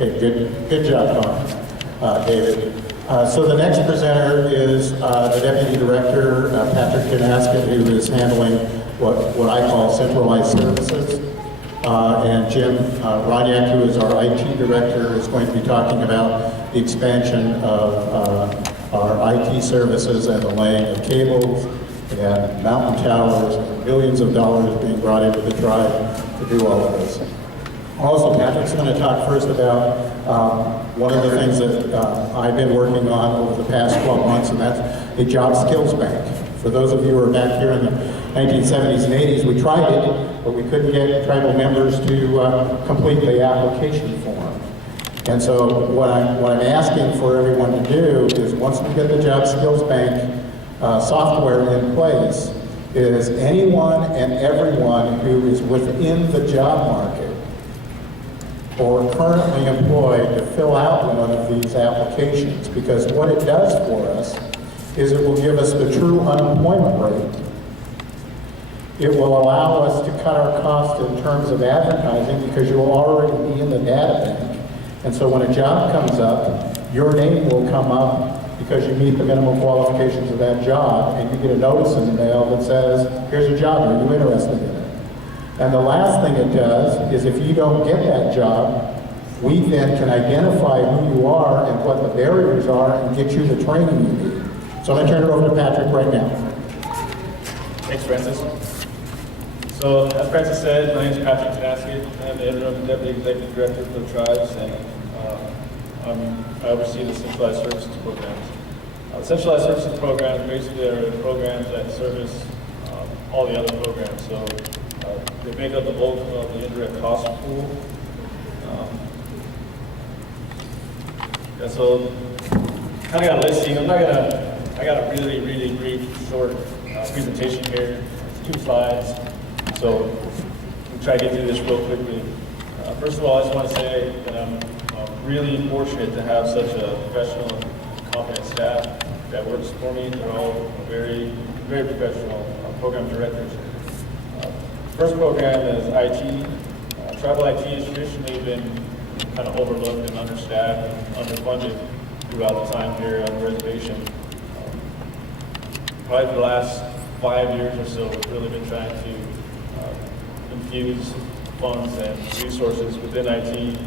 Okay, good job, David. So the next presenter is the Deputy Director, Patrick Kanaska, who is handling what I call centralized services. And Jim Rodyak, who is our IT Director, is going to be talking about the expansion of our IT services and the laying of cables and mountain towers, and billions of dollars being brought into the tribe to do all of this. Also, Patrick's going to talk first about one of the things that I've been working on over the past 12 months, and that's a job skills bank. For those of you who are back here in the 1970s and 80s, we tried it, but we couldn't get tribal members to complete the application form. And so what I'm asking for everyone to do is, once we get the job skills bank software in place, is anyone and everyone who is within the job market or currently employed to fill out one of these applications, because what it does for us is it will give us the true unemployment rate. It will allow us to cut our costs in terms of advertising, because you'll already be in the data bank. And so when a job comes up, your name will come up because you meet the minimum qualifications of that job, and you get a notice in the mail that says, here's a job, are you interested in it? And the last thing it does is, if you don't get that job, we then can identify who you are and what the barriers are and get you the training you need. So I'm going to turn it over to Patrick right now. Thanks, Francis. So, as Francis said, my name is Patrick Kanaska. I'm the interim deputy executive director for the tribes, and I oversee the centralized services programs. Centralized services programs basically are programs that service all the other programs. So they make up the bulk of the indirect cost pool. And so, kind of got a listing. I got a really brief, short presentation here. It's 2 slides. So we'll try to get through this real quickly. First of all, I just want to say that I'm really fortunate to have such a professional and competent staff that works for me. They're all very professional program directors. First program is IT. Tribal IT has traditionally been kind of overlooked and understaffed and underfunded throughout the time here on the reservation. Probably for the last 5 years or so, we've really been trying to infuse funds and resources within IT.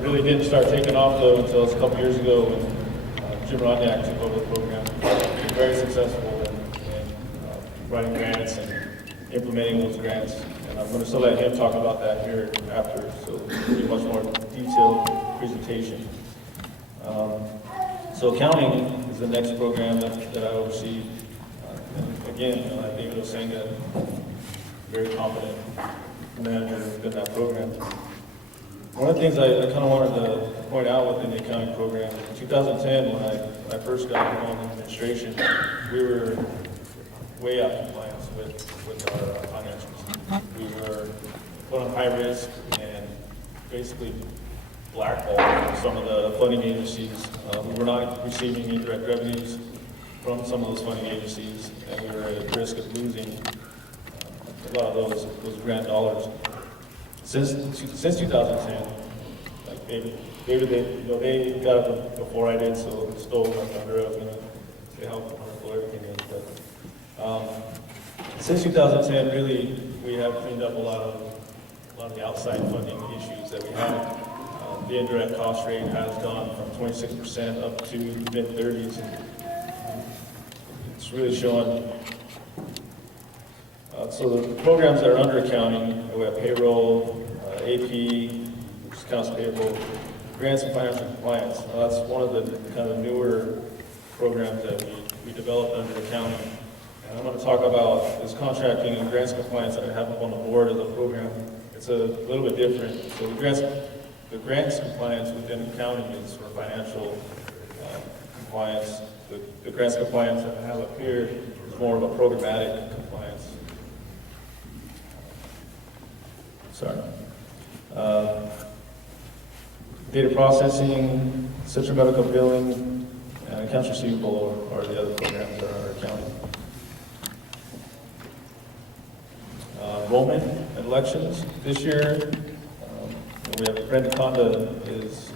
Really didn't start taking off though until a couple years ago when Jim Rodyak took over the program. He was very successful in writing grants and implementing those grants. And I'm going to still let him talk about that here after, so it'll be a much more detailed presentation. So accounting is the next program that I oversee. And again, like David was saying, that very competent manager within that program. One of the things I kind of wanted to point out within the accounting program, in 2010, when I first got involved in administration, we were way out of compliance with our financials. We were put on high risk and basically blackballed from some of the funding agencies. We were not receiving indirect revenues from some of those funding agencies, and we were at risk of losing a lot of those grant dollars. Since 2010, like David, they got it before I did, so it stole my thunder. I was going to say how wonderful everything is. But since 2010, really, we have cleaned up a lot of the outside funding issues that we had. The indirect cost rate has gone from 26% up to mid-30s. It's really showing. So the programs that are under accounting, we have payroll, AP, which is accounts payable, grants and financial compliance. That's one of the kind of newer programs that we developed under accounting. And I'm going to talk about this contracting and grants compliance that I have up on the board as a program. It's a little bit different. So the grants compliance within accounting is for financial compliance. The grants compliance that I have up here is more of a programmatic compliance. Sorry. Data processing, central medical billing, and accounts receivable are the other programs that are accounting. Enrollment and elections. This year, We have Brenda Conda is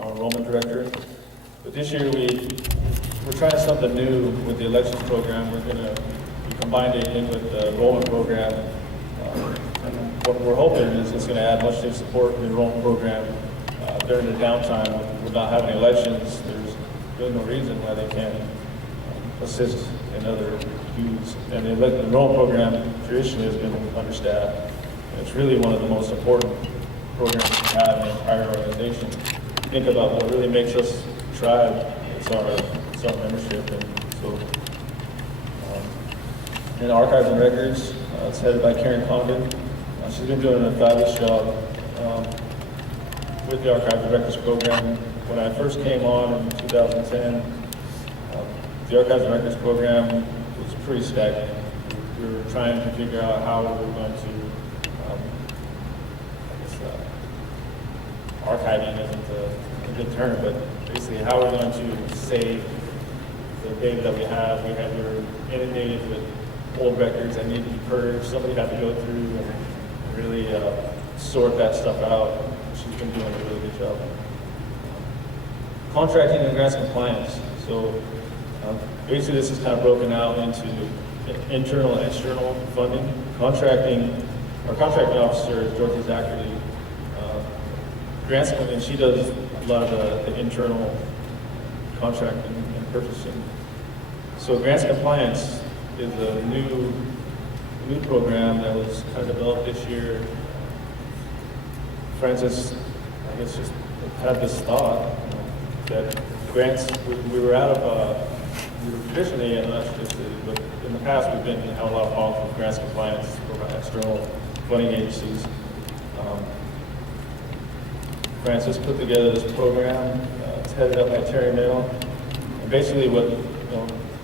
our enrollment director. But this year we're trying something new with the elections program. We combined it in with the enrollment program. And what we're hoping is it's going to add much needed support in the enrollment program during the downtime. With not having elections, there's really no reason why they can't assist in other youths. And the enrollment program traditionally has been understaffed. It's really one of the most important programs we have in the entire organization. Think about what really makes us tribe. It's our membership. And so, in archives and records, it's headed by Karen Condon. She's been doing a fabulous job with the archives and records program. When I first came on in 2010, the archives and records program was pretty stagnant. We were trying to figure out how we were going to, archiving isn't a good term, but basically how we're going to save the data that we have. We were inundated with old records that needed to be purged. Somebody had to go through and really sort that stuff out. She's been doing a really good job. Contracting and grants compliance. So basically this is kind of broken out into internal and external funding. Our contracting officer is Dorothy Zachary. Grants, and she does a lot of the internal contracting and purchasing. So grants compliance is a new program that was kind of developed this year. Francis, I guess, just had this thought that grants, we were out of, we were traditionally, and not traditionally, but in the past we've been having a lot of problems with grants compliance from external funding agencies. Francis put together this program. It's headed up by Terry Mill. And basically what,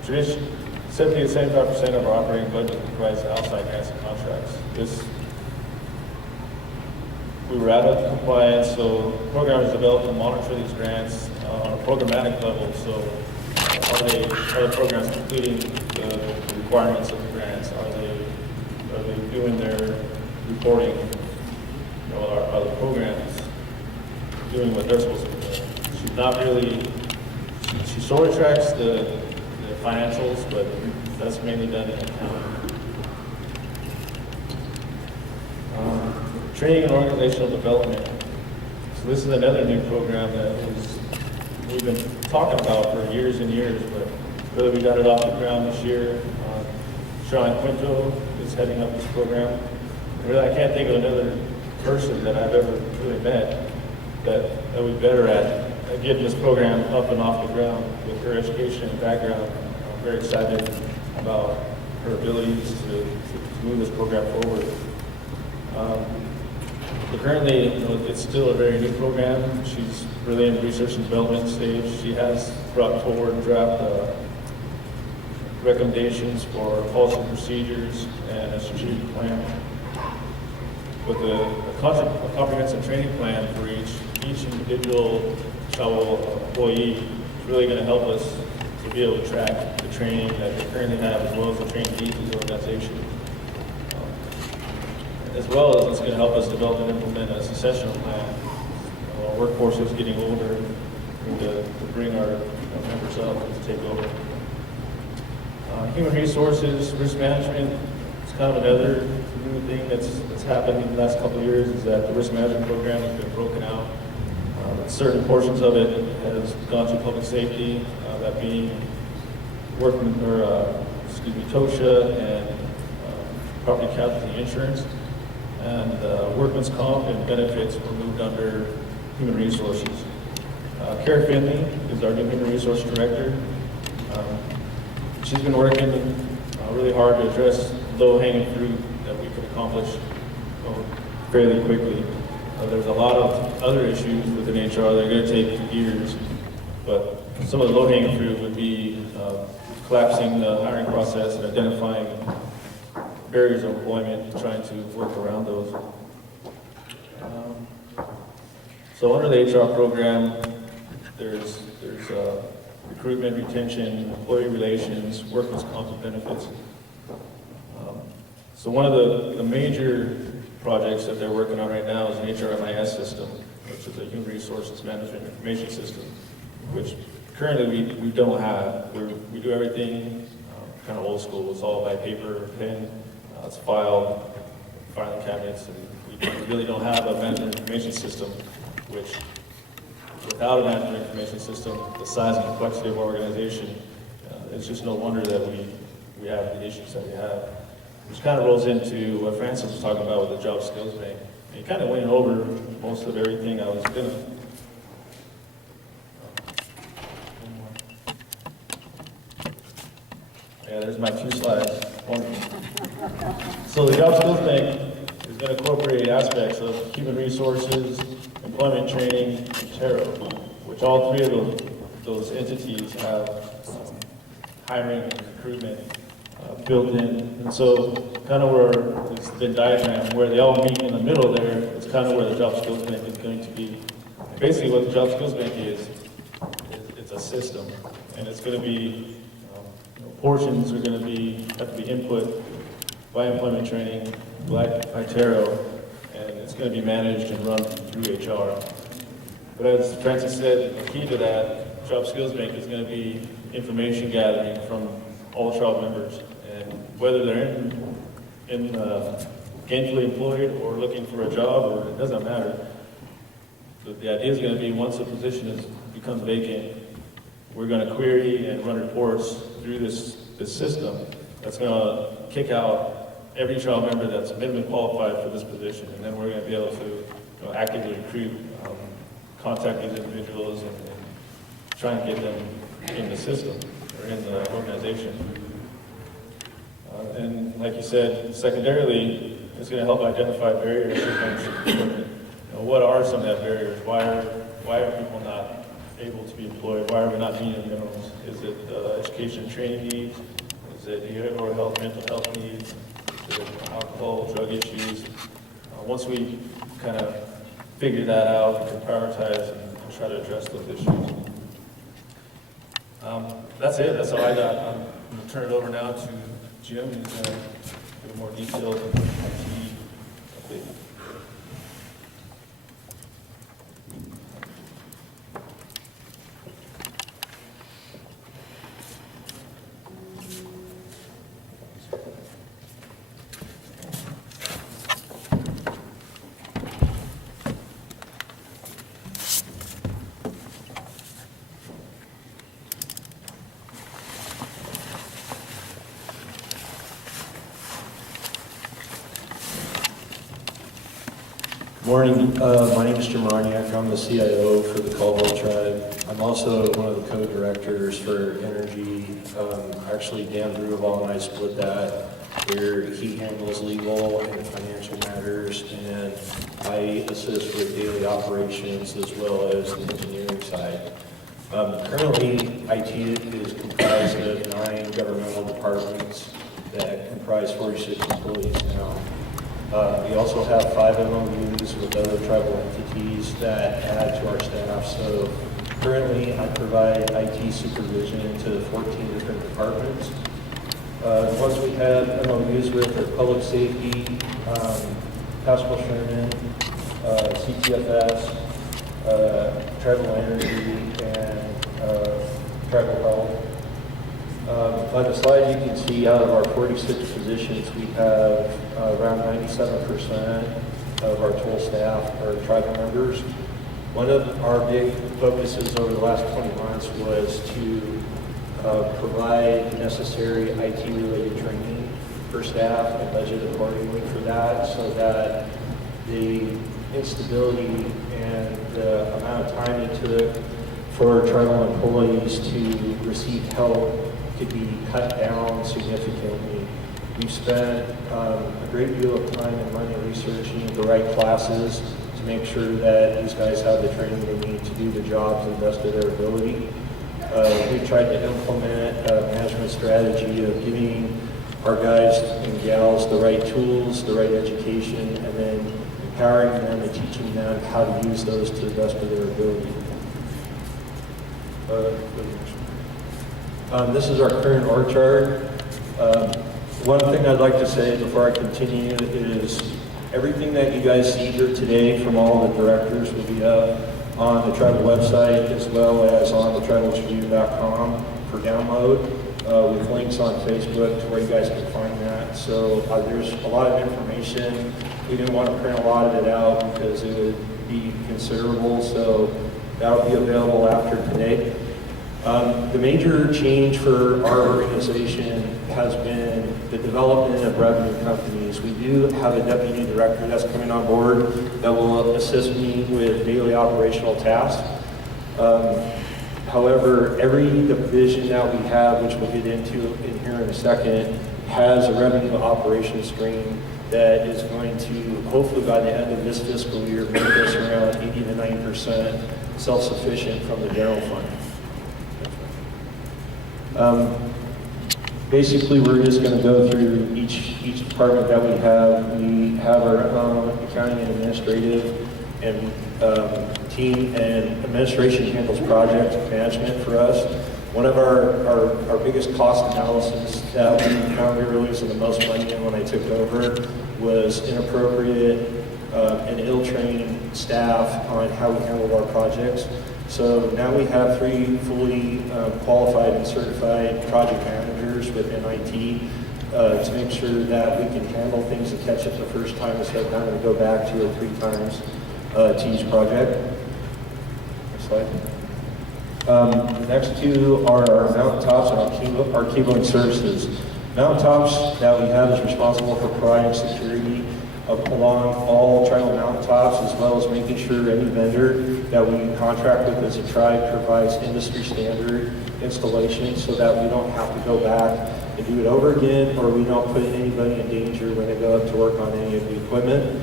tradition, 70 to 75% of our operating budget comprises outside grants and contracts. We were out of compliance, so the program is developed to monitor these grants on a programmatic level. So are the programs completing the requirements of the grants? Are they doing their reporting? Are the programs doing what they're supposed to be doing? She's not really, she sort of tracks the financials, but that's mainly done in accounting. Training and organizational development. So this is another new program that we've been talking about for years and years, but really we got it off the ground this year. Sean Quinto is heading up this program. And really, I can't think of another person that I've ever really met that would be better at getting this program up and off the ground with her education and background. I'm very excited about her abilities to move this program forward. But currently, it's still a very new program. She's really in the research and development stage. She has brought forward draft recommendations for policy and procedures and a strategic plan. With a comprehensive training plan for each individual travel employee is really going to help us to be able to track the training that we currently have, as well as the training needs of the organization. As well as it's going to help us develop and implement a succession plan. Our workforce is getting older, and to bring our members up and to take over. Human resources, risk management, it's kind of another new thing that's happened in the last couple of years, is that the risk management program has been broken out. Certain portions of it has gone to public safety, that being TOSHA and property casualty insurance, and workman's comp and benefits were moved under human resources. Kara Finley is our new human resource director. She's been working really hard to address low-hanging fruit that we could accomplish fairly quickly. There's a lot of other issues within HR that are going to take years, but some of the low-hanging fruit would be collapsing the hiring process and identifying barriers of employment and trying to work around those. So under the HR program, there's recruitment, retention, employee relations, workers' comp and benefits. So one of the major projects that they're working on right now is an HRMIS system, which is a Human Resources Management Information System, which currently we don't have. We do everything kind of old school. It's all by paper, pen, it's filed, filing cabinets, and we really don't have a management information system, which without a management information system, the size and complexity of our organization, it's just no wonder that we have the issues that we have. Which kind of rolls into what Francis was talking about with the Job Skills Bank. He kind of went over most of everything I was gonna. Yeah, there's my 2 slides. Wonderful. So the Job Skills Bank is going to incorporate aspects of human resources, employment training, and Taro, which all 3 of those entities have hiring and recruitment built in. And so kind of where it's been diagrammed, where they all meet in the middle there, it's kind of where the Job Skills Bank is going to be. Basically what the Job Skills Bank is it's a system, and it's going to be, portions are going to have to be input by employment training, by Taro, and it's going to be managed and run through HR. But as Francis said, the key to that Job Skills Bank is going to be information gathering from all tribe members, and whether they're in gainfully employed or looking for a job, or it doesn't matter. The idea is going to be once a position becomes vacant, we're going to query and run reports through this system that's going to kick out every child member that's minimum qualified for this position, and then we're going to be able to actively recruit, contact these individuals, and try and get them in the system or in the organization. And like you said, secondarily, it's going to help identify barriers to employment. What are some of that barriers? Why are people not able to be employed? Why are we not meeting minimums? Is it education and training needs? Is it behavioral health, mental health needs? Is it alcohol, drug issues? Once we kind of figure that out, we can prioritize and try to address those issues. That's it. That's all I got. I'm going to turn it over now to Jim, who's going to give a more detailed IT update. Morning, my name is Jim Roniak. I'm the CIO for the Caldwell Tribe. I'm also one of the co-directors for Energy. Actually, Dan Bruval and I split that, where he handles legal and financial matters, and I assist with daily operations as well as the engineering side. Currently, IT is comprised of 9 governmental departments that comprise 46 employees now. We also have 5 MOUs with other tribal entities that add to our staff. So currently I provide IT supervision to 14 different departments. The ones we have MOUs with are public safety, Pascal Sherman, CTFS, tribal energy, and tribal health. On the slide, you can see out of our 46 positions, we have around 97% of our total staff are tribal members. One of our big focuses over the last 20 months was to provide necessary IT-related training for staff and budget accordingly for that, so that the instability and the amount of time it took for tribal employees to receive help could be cut down significantly. We've spent a great deal of time and money researching the right classes to make sure that these guys have the training they need to do the job to the best of their ability. We've tried to implement a management strategy of giving our guys and gals the right tools, the right education, and then empowering them and teaching them how to use those to the best of their ability. This is our current org chart. One thing I'd like to say before I continue is Everything that you guys see here today from all the directors will be up on the tribal website as well as on the tribaltribune.com for download, with links on Facebook to where you guys can find that. So there's a lot of information. We didn't want to print a lot of it out because it would be considerable, so that'll be available after today. The major change for our organization has been the development of revenue companies. We do have a deputy director that's coming on board that will assist me with daily operational tasks. However, every division that we have, which we'll get into in here in a second, has a revenue operations stream that is going to, hopefully by the end of this fiscal year, make us around 80 to 90% self-sufficient from the general fund. Basically, we're just going to go through each department that we have. We have our own accounting and administrative and team, and administration handles project management for us. One of our biggest cost analysis that we found we were losing the most money in when I took over was inappropriate and ill-trained staff on how we handle our projects. So now we have 3 fully qualified and certified project managers within IT to make sure that we can handle things and catch it the first time instead of having to go back 2 or 3 times to each project. Next slide. The next 2 are our mountaintops and our cabling services. Mountaintops that we have is responsible for providing security along all tribal mountaintops, as well as making sure any vendor that we contract with as a tribe provides industry standard installation so that we don't have to go back and do it over again, or we don't put anybody in danger when they go up to work on any of the equipment.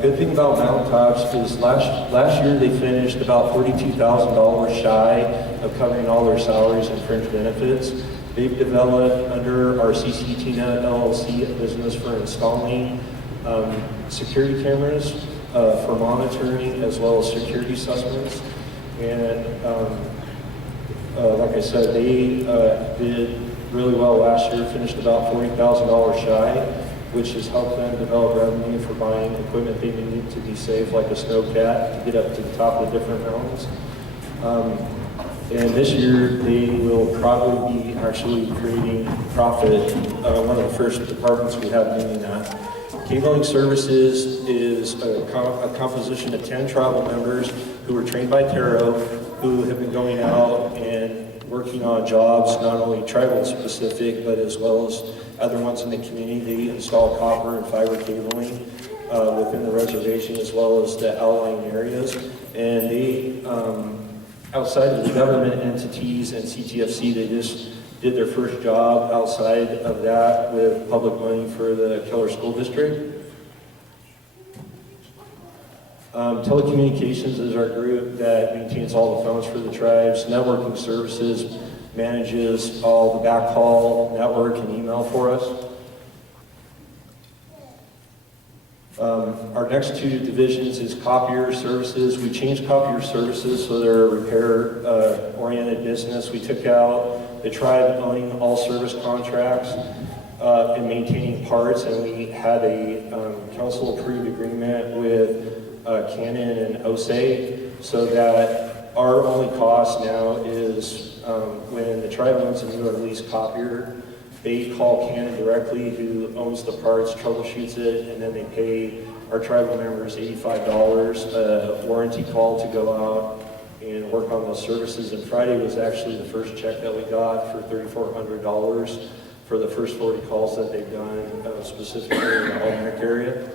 Good thing about mountaintops is last year they finished about $42,000 shy of covering all their salaries and fringe benefits. They've developed under our CCTNet LLC a business for installing security cameras for monitoring as well as security assessments. And like I said, they did really well last year, finished about $40,000 shy, which has helped them develop revenue for buying equipment they need to be safe, like a snowcat, to get up to the top of different mountains. And this year, they will probably be actually creating profit, one of the first departments we have doing that. Cabling Services is a composition of 10 tribal members who were trained by Taro, who have been going out and working on jobs, not only tribal specific, but as well as other ones in the community. They install copper and fiber cabling within the reservation, as well as the outlying areas. And they, outside of the government entities and CTFC, they just did their first job outside of that with public money for the Keller School District. Telecommunications is our group that maintains all the phones for the tribes. Networking Services manages all the backhaul, network, and email for us. Our next 2 divisions is Copier Services. We changed Copier Services so they're a repair-oriented business. We took out the tribe owning all service contracts and maintaining parts, and we had a council-approved agreement with Canon and OSE, so that our only cost now is when the tribe owns a new or leased copier, they call Canon directly, who owns the parts, troubleshoots it, and then they pay our tribal members $85 a warranty call to go out and work on those services. And Friday was actually the first check that we got for $3,400 for the first 40 calls that they've done, specifically in the Almeric area.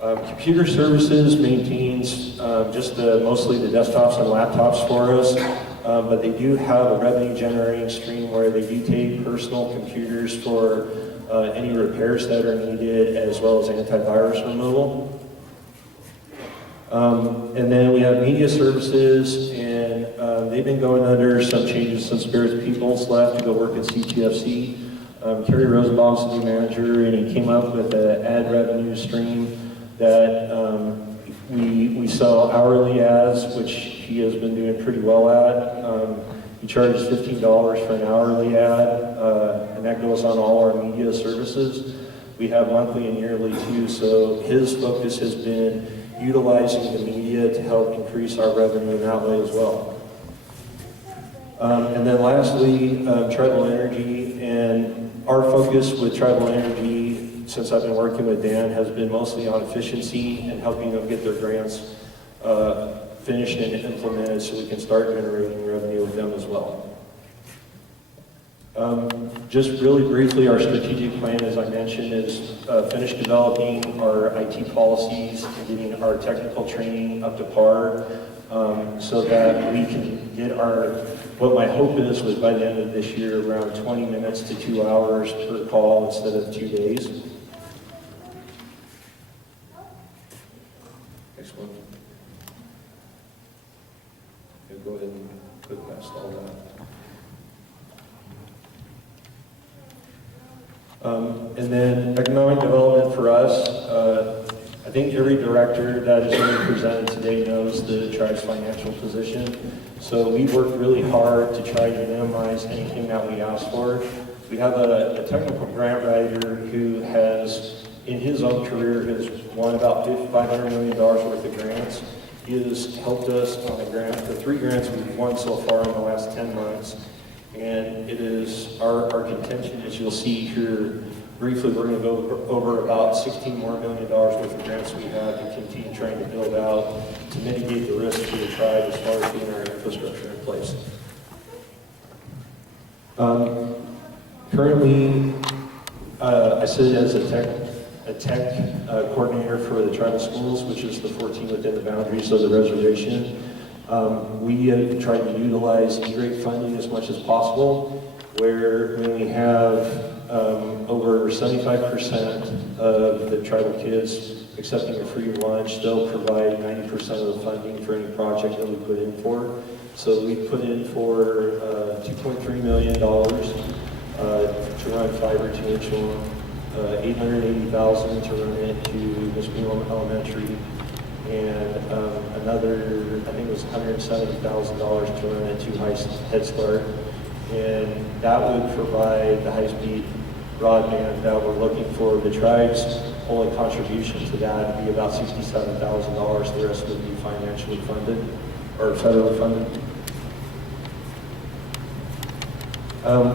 Computer Services maintains just mostly the desktops and laptops for us, but they do have a revenue generating stream where they do take personal computers for any repairs that are needed, as well as antivirus removal. And then we have Media Services, and they've been going under some changes since Barrett Peoples left to go work at CTFC. Kerry Rosenbaum's the new manager, and he came up with an ad revenue stream that we sell hourly ads, which he has been doing pretty well at. He charges $15 for an hourly ad, and that goes on all our media services. We have monthly and yearly too, so his focus has been utilizing the media to help increase our revenue in that way as well. And then lastly, Tribal Energy, and our focus with Tribal Energy, since I've been working with Dan, has been mostly on efficiency and helping them get their grants finished and implemented so we can start generating revenue with them as well. Just really briefly, our strategic plan, as I mentioned, is finish developing our IT policies and getting our technical training up to par so that we can get what my hope is was by the end of this year, around 20 minutes to 2 hours per call instead of 2 days. Next one. Okay, go ahead and click past all that. And then economic development for us, I think every director that is being presented today knows the tribe's financial position. So we work really hard to try to minimize anything that we ask for. We have a technical grant writer who has, in his own career, has won about $500 million worth of grants. He has helped us on the 3 grants we've won so far in the last 10 months. And it is our contention, as you'll see here briefly, we're going to go over about $16 more million worth of grants we have to continue trying to build out to mitigate the risk to the tribe as far as getting our infrastructure in place. Currently, I sit as a tech coordinator for the tribal schools, which is the 14 within the boundaries of the reservation. We have tried to utilize E-rate funding as much as possible, where when we have over 75% of the tribal kids accepting a free lunch, they'll provide 90% of the funding for any project that we put in for. So we put in for $2.3 million to run fiber to Inchon, $880,000 to run it to Mispino Elementary, and another, I think it was $170,000 to run it to Head Start. And that would provide the high-speed broadband that we're looking for. The tribe's only contribution to that would be about $67,000. The rest would be financially funded or federally funded.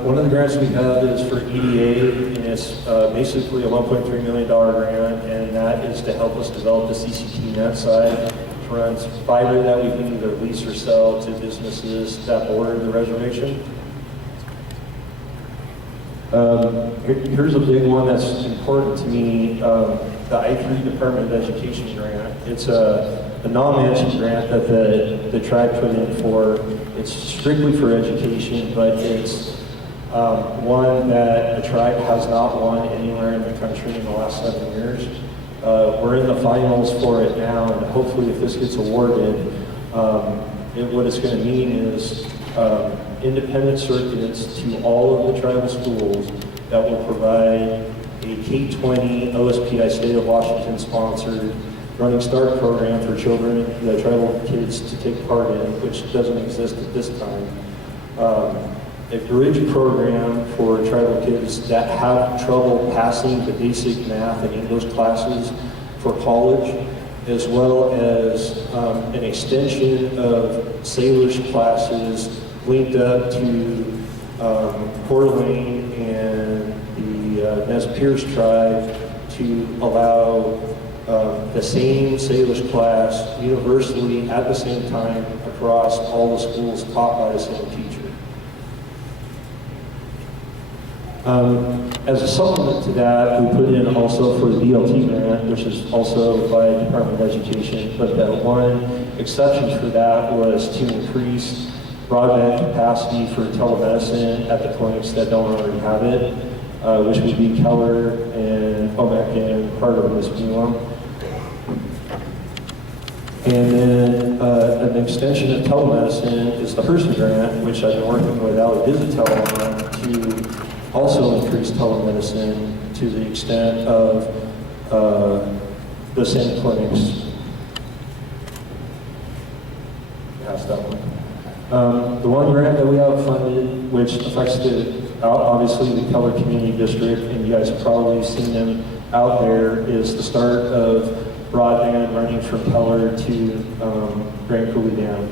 One of the grants we have is for EDA, and it's basically a $1.3 million grant, and that is to help us develop the CCT net side to run fiber that we can either lease or sell to businesses that border the reservation. Here's a big one that's important to me, the I3 Department of Education grant. It's a non-managed grant that the tribe put in for. It's strictly for education, but it's one that the tribe has not won anywhere in the country in the last 7 years. We're in the finals for it now, and hopefully if this gets awarded, what it's going to mean is independent circuits to all of the tribal schools that will provide a K-20 OSPI State of Washington sponsored Running Start program for children, the tribal kids to take part in, which doesn't exist at this time. A bridge program for tribal kids that have trouble passing the basic math and English classes for college, as well as an extension of sailors classes linked up to Coeur d'Alene and the Nez Perce tribe to allow the same sailors class universally at the same time across all the schools taught by the same teacher. As a supplement to that, we put in also for the BLT grant, which is also by the Department of Education, but that one exception for that was to increase broadband capacity for telemedicine at the clinics that don't already have it, which would be Keller and OMEC and part of Mispino. And then an extension of telemedicine is the Hershey grant, which I've been working with Ali Digital on to also increase telemedicine to the extent of the same clinics. Pass that one. The one grant that we have funded, which affects the obviously the Keller Community District, and you guys have probably seen them out there, is the start of broadband running from Keller to Grand Coulee Dam.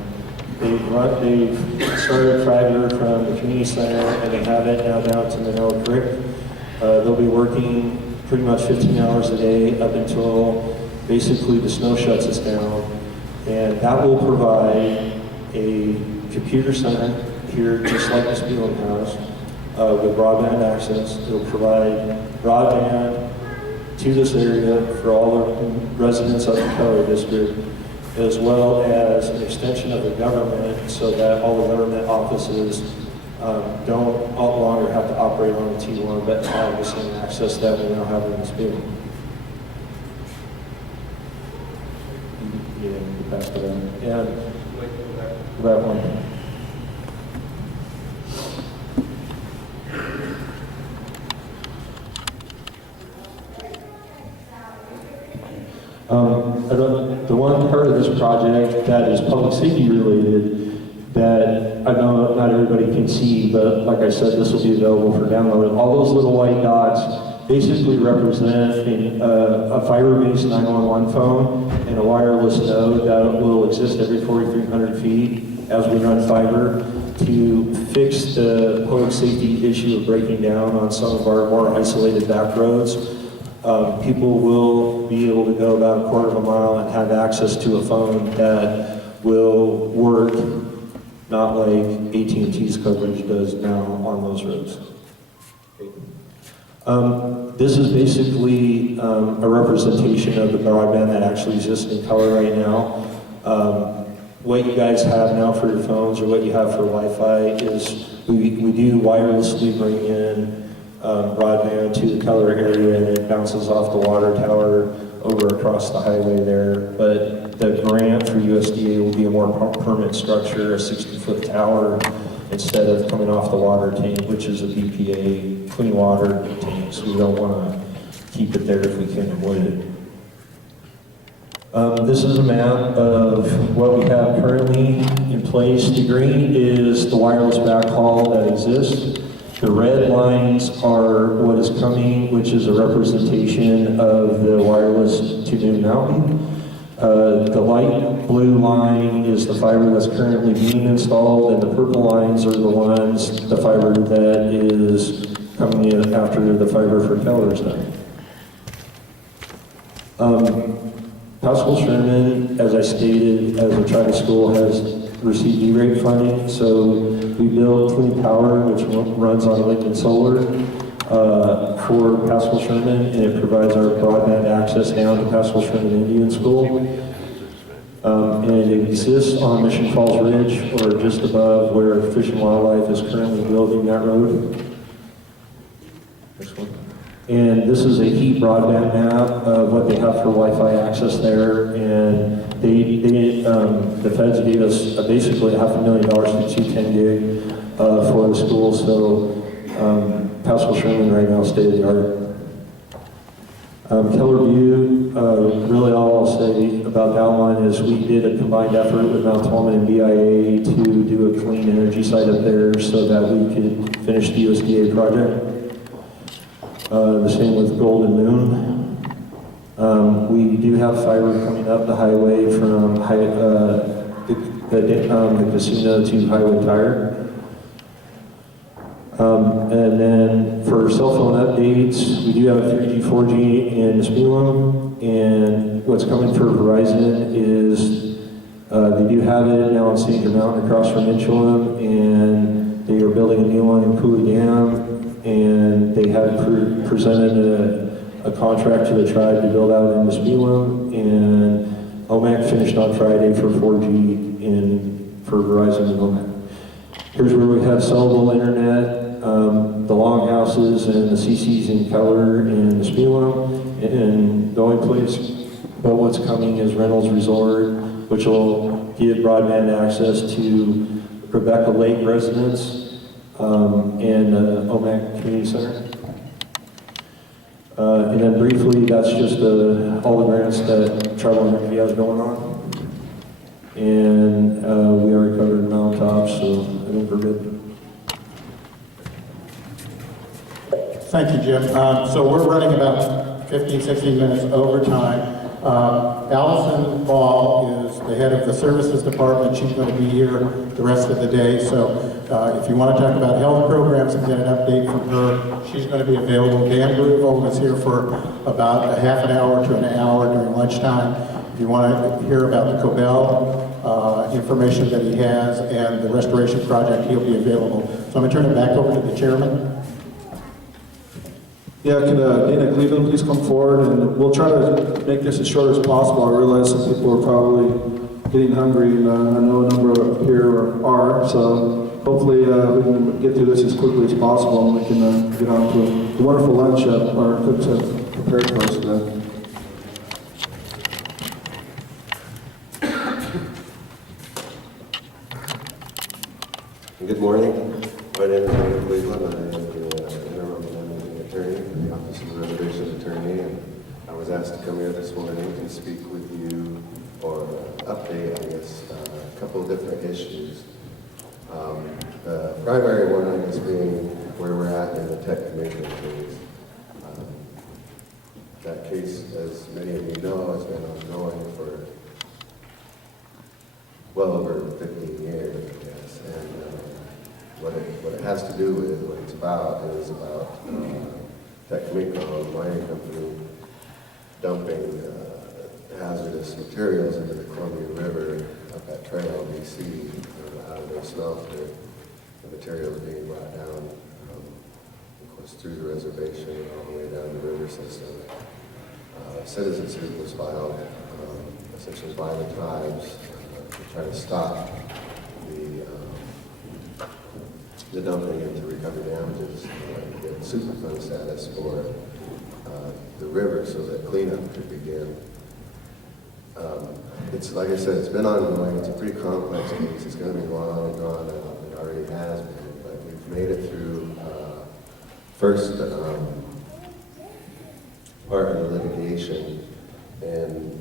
They've started fiber from the community center, and they have it now down to Manila Creek. They'll be working pretty much 15 hours a day up until basically the snow shuts us down. And that will provide a computer center here, just like this building has, with broadband access. It'll provide broadband to this area for all the residents of the Keller District, as well as an extension of the government so that all the government offices don't no longer have to operate on the T1, but have the same access that we now have in this building. Yeah, get back to that. And go back one. The one part of this project that is public safety related that I know not everybody can see, but like I said, this will be available for download. All those little white dots basically represent a fiber-based 911 phone and a wireless node that will exist every 4,300 feet as we run fiber to fix the public safety issue of breaking down on some of our more isolated back roads. People will be able to go about a quarter of a mile and have access to a phone that will work, not like AT&T's coverage does now on those roads. This is basically a representation of the broadband that actually exists in Keller right now. What you guys have now for your phones or what you have for Wi-Fi is we do wirelessly bring in broadband to the Keller area, and it bounces off the water tower over across the highway there. But the grant for USDA will be a more permanent structure, a 60-foot tower, instead of coming off the water tank, which is a BPA clean water tank. So we don't want to keep it there if we can avoid it. This is a map of what we have currently in place. The green is the wireless backhaul that exists. The red lines are what is coming, which is a representation of the wireless to New Mountain. The light blue line is the fiber that's currently being installed, and the purple lines are the ones, the fiber that is coming in after the fiber for Keller is done. Pascal Sherman, as I stated, as a charter school, has received D-rate funding, so we build clean power, which runs on wind and solar, for Pascal Sherman, and it provides our broadband access down to Pascal Sherman Indian School. And it exists on Mission Falls Ridge, or just above where Fish and Wildlife is currently building that road. Next one. And this is a heat broadband map of what they have for Wi-Fi access there, and the feds gave us basically $500,000 to 210 gig for the school, so Pascal Sherman right now state of the art. Keller View, really all I'll say about that one is we did a combined effort with Mount Tolman and BIA to do a clean energy site up there so that we could finish the USDA project. The same with Golden Moon. We do have fiber coming up the highway from the casino to Highway Tire. And then for cell phone updates, we do have a 3G, 4G in Spelum, and what's coming for Verizon is they do have it now in St. Mountain across from Inchulum, and they are building a new one in Coulee Dam, and they have presented a contract to the tribe to build out in Spelum, and OMAC finished on Friday for 4G for Verizon and OMAC. Here's where we have sellable internet. The longhouses and the CCs in Keller and Spelum, and the only place but what's coming is Reynolds Resort, which will give broadband access to Rebecca Lake residents and OMAC Community Center. And then briefly, that's just all the grants that Tribal Energy has going on. And we already covered mountaintops, so I think we're good. Thank you, Jim. So we're running about 15, 16 minutes over time. Allison Ball is the head of the services department. She's going to be here the rest of the day. So if you want to talk about health programs and get an update from her, she's going to be available. Dan Bruval is here for about a half an hour to an hour during lunchtime. If you want to hear about the Cobell information that he has and the restoration project, he'll be available. So I'm going to turn it back over to the chairman. Yeah, can Dana Cleveland please come forward, and we'll try to make this as short as possible. I realize some people are probably getting hungry, and I know a number up here are, so hopefully we can get through this as quickly as possible, and we can get on to the wonderful lunch our cooks have prepared for us today. Good morning. My name is Dana Cleveland. I am the interim managing attorney for the Office of the Reservation Attorney, and I was asked to come here this morning and speak with you or update, I guess, a couple of different issues. The primary one, I guess, being where we're at in the tech commission case. That case, as many of you know, has been ongoing for well over 15 years, I guess. And what it has to do with, what it's about, is about Techmico, a mining company, dumping hazardous materials into the Columbia River up at Trail, BC, out of their smelter. The materials being brought down, of course, through the reservation and all the way down the river system. Citizen suit was filed essentially by the tribes to try to stop the dumping and to recover damages and get Superfund status for the river so that cleanup could begin. It's like I said, it's been ongoing. It's a pretty complex case. It's going to be long and drawn out. It already has been, but we've made it through first part of the litigation and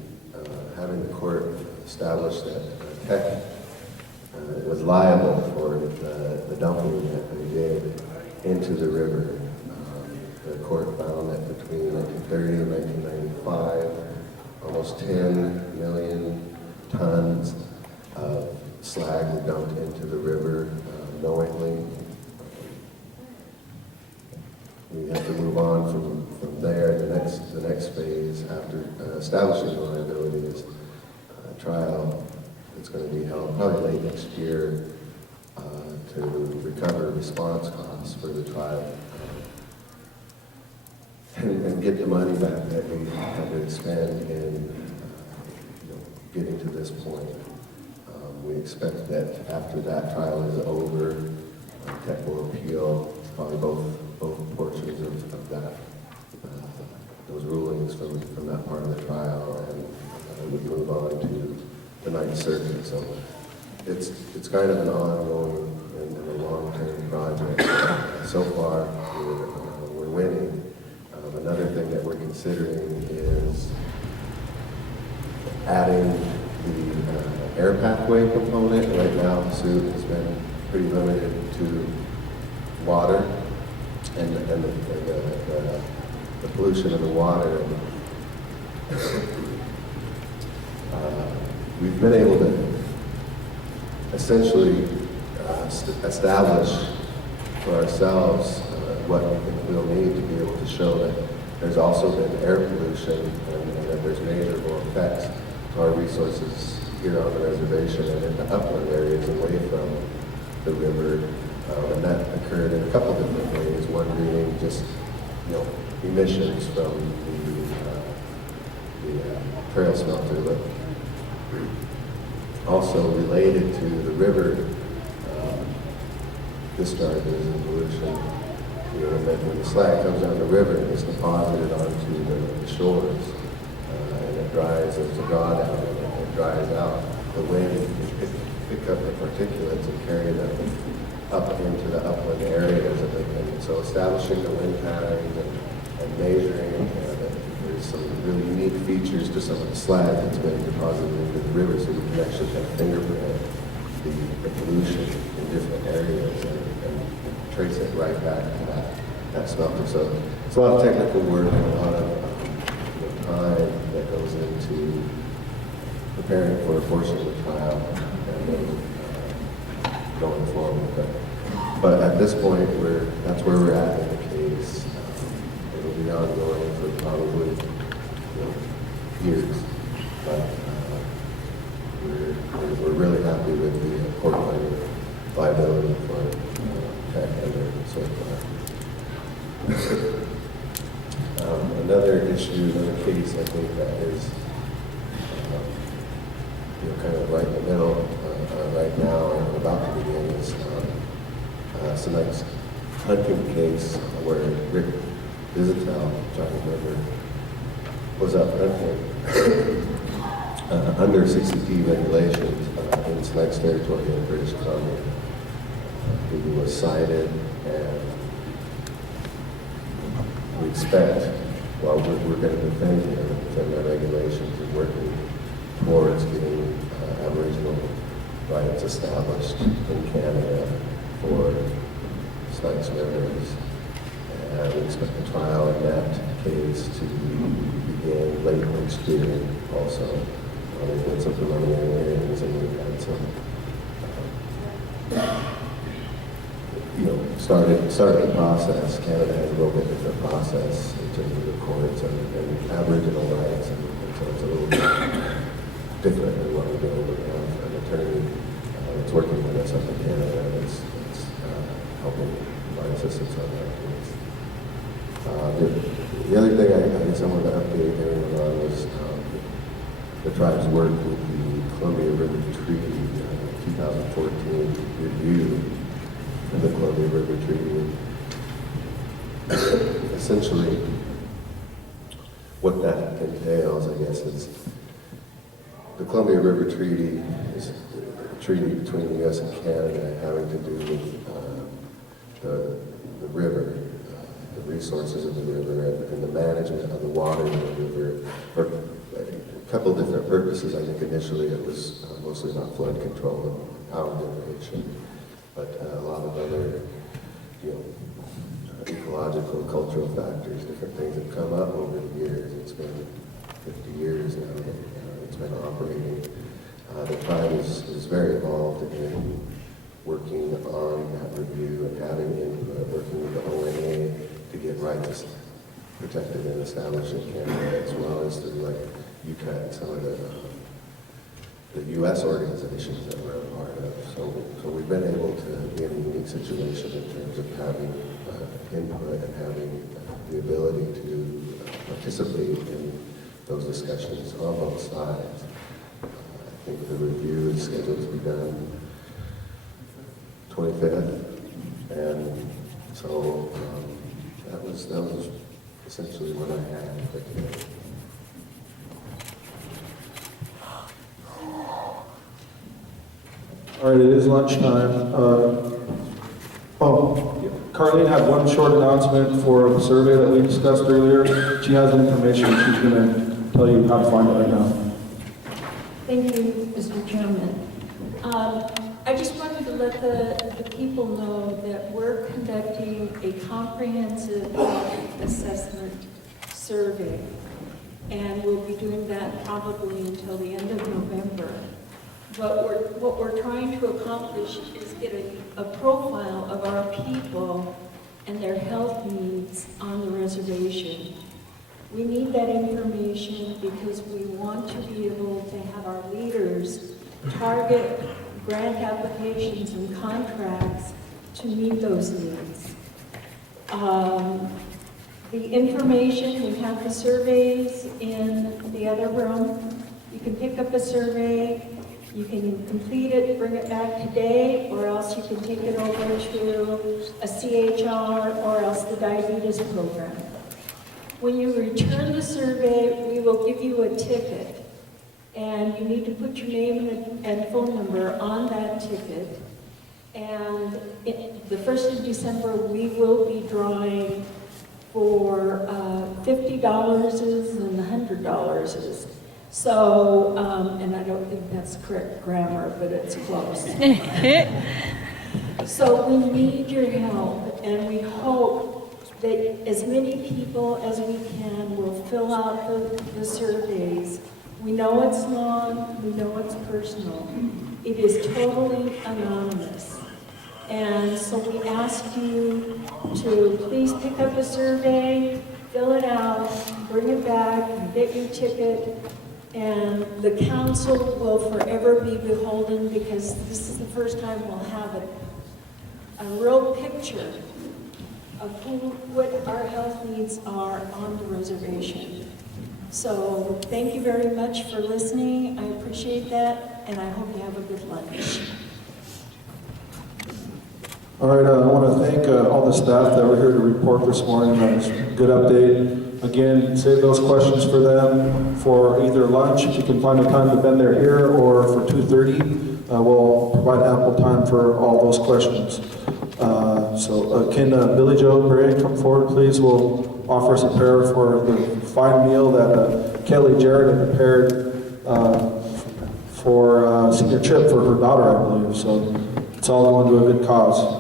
having the court establish that Tech was liable for the dumping that they did into the river. The court found that between 1930 and 1995, almost 10 million tons of slag were dumped into the river knowingly. We have to move on from there. The next phase after establishing the liability is trial. It's going to be held probably late next year to recover response costs for the trial and get the money back that we had to spend in getting to this point. We expect that after that trial is over, Tech will appeal probably both portions of that, those rulings from that part of the trial, and we move on to the Ninth Circuit. So it's kind of an ongoing and a long-term project. So far, we're winning. Another thing that we're considering is adding the air pathway component. Right now, the suit has been pretty limited to water and the pollution of the water. We've been able to essentially establish for ourselves what we think we'll need to be able to show that there's also been air pollution and that there's measurable effects to our resources here on the reservation and in the upland areas away from the river. And that occurred in a couple different ways. One being just emissions from the trail smelter, but also related to the river discharges and pollution. When the slag comes down the river, it gets deposited onto the shores, and it dries. There's a drawdown, and it dries out. The wind can pick up the particulates and carry them up into the upland areas. And so establishing the wind patterns and measuring, there's some really unique features to some of the slag that's been deposited into the river, so we can actually kind of fingerprint the pollution in different areas and trace it right back to that smelter. So it's a lot of technical work and a lot of time that goes into preparing for a portion of the trial and then going forward. But at this point, that's where we're at in the case. It'll be ongoing for probably years. But we're really happy with the court claim liability for Keller so far. Another issue, another case, I think that is kind of right in the middle right now, or about to begin, is tonight's hunting case where Rick Visitel, Johnny River, was up hunting under 60P regulations in tonight's territory in British Columbia. He was cited, and we expect, well, we're going to defend him, defend our regulations, and working towards getting Aboriginal rights established in Canada for Snipes Rivers. And we expect the trial in that case to begin late next year also. There's been some preliminary hearings, and we've had some, started the process. Canada has a little bit different process in terms of the courts and Aboriginal rights, and so it's a little bit different than what we're doing. We have an attorney that's working with us up in Canada that's helping provide assistance on that case. The other thing I guess I wanted to update everyone on was the tribe's work with the Columbia River Treaty, 2014 review of the Columbia River Treaty. Essentially, what that entails, I guess, is the Columbia River Treaty is a treaty between the U.S. and Canada having to do with the river, the resources of the river, and the management of the water in the river, for a couple of different purposes. I think initially it was mostly about flood control and power generation, but a lot of other, ecological, cultural factors, different things have come up over the years. It's been 50 years now that it's been operating. The tribe is very involved in working on that review and having input, working with the ONA to get rights protected and established in Canada, as well as through like UCAT and some of the U.S. organizations that we're a part of. So we've been able to be in a unique situation in terms of having input and having the ability to participate in those discussions on both sides. I think the review is scheduled to be done 25th, and so that was essentially what I had for today. All right, it is lunchtime. Carlene had one short announcement for the survey that we discussed earlier. She has the information. She's going to tell you how to find it right now. Thank you, Mr. Chairman. I just wanted to let the people know that we're conducting a comprehensive health assessment survey, and we'll be doing that probably until the end of November. But what we're trying to accomplish is get a profile of our people and their health needs on the reservation. We need that information because we want to be able to have our leaders target grant applications and contracts to meet those needs. The information, we have the surveys in the other room. You can pick up a survey. You can complete it, bring it back today, or else you can take it over to a CHR or else the diabetes program. When you return the survey, we will give you a ticket, and you need to put your name and phone number on that ticket. And the 1st of December, we will be drawing for $50 and $100. So, and I don't think that's correct grammar, but it's close. So we need your help, and we hope that as many people as we can will fill out the surveys. We know it's long, we know it's personal. It is totally anonymous. And so we ask you to please pick up a survey, fill it out, bring it back, and get your ticket. And the council will forever be beholden, because this is the first time we'll have a real picture of what our health needs are on the reservation. So thank you very much for listening. I appreciate that, and I hope you have a good lunch. All right, I want to thank all the staff that were here to report this morning on this good update. Again, save those questions for them for either lunch, if you can find a time to bend there here, or for 2:30. We'll provide ample time for all those questions. Can Billy Joe Bray come forward, please? We'll offer us a prayer for the fine meal that Kelly Jarrett had prepared for senior trip for her daughter, I believe. So it's all going to a good cause.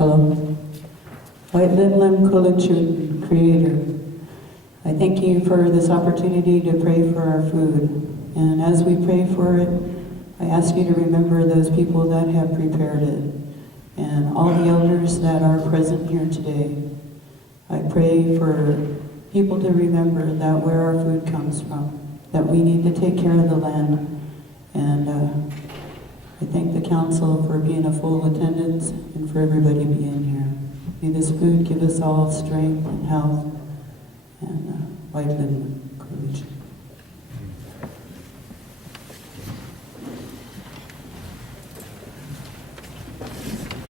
Hello. White Lim Kulachun, Creator. I thank you for this opportunity to pray for our food. And as we pray for it, I ask you to remember those people that have prepared it and all the elders that are present here today. I pray for people to remember that where our food comes from, that we need to take care of the land. And I thank the council for being a full attendance and for everybody being here. May this food give us all strength and health, and white living.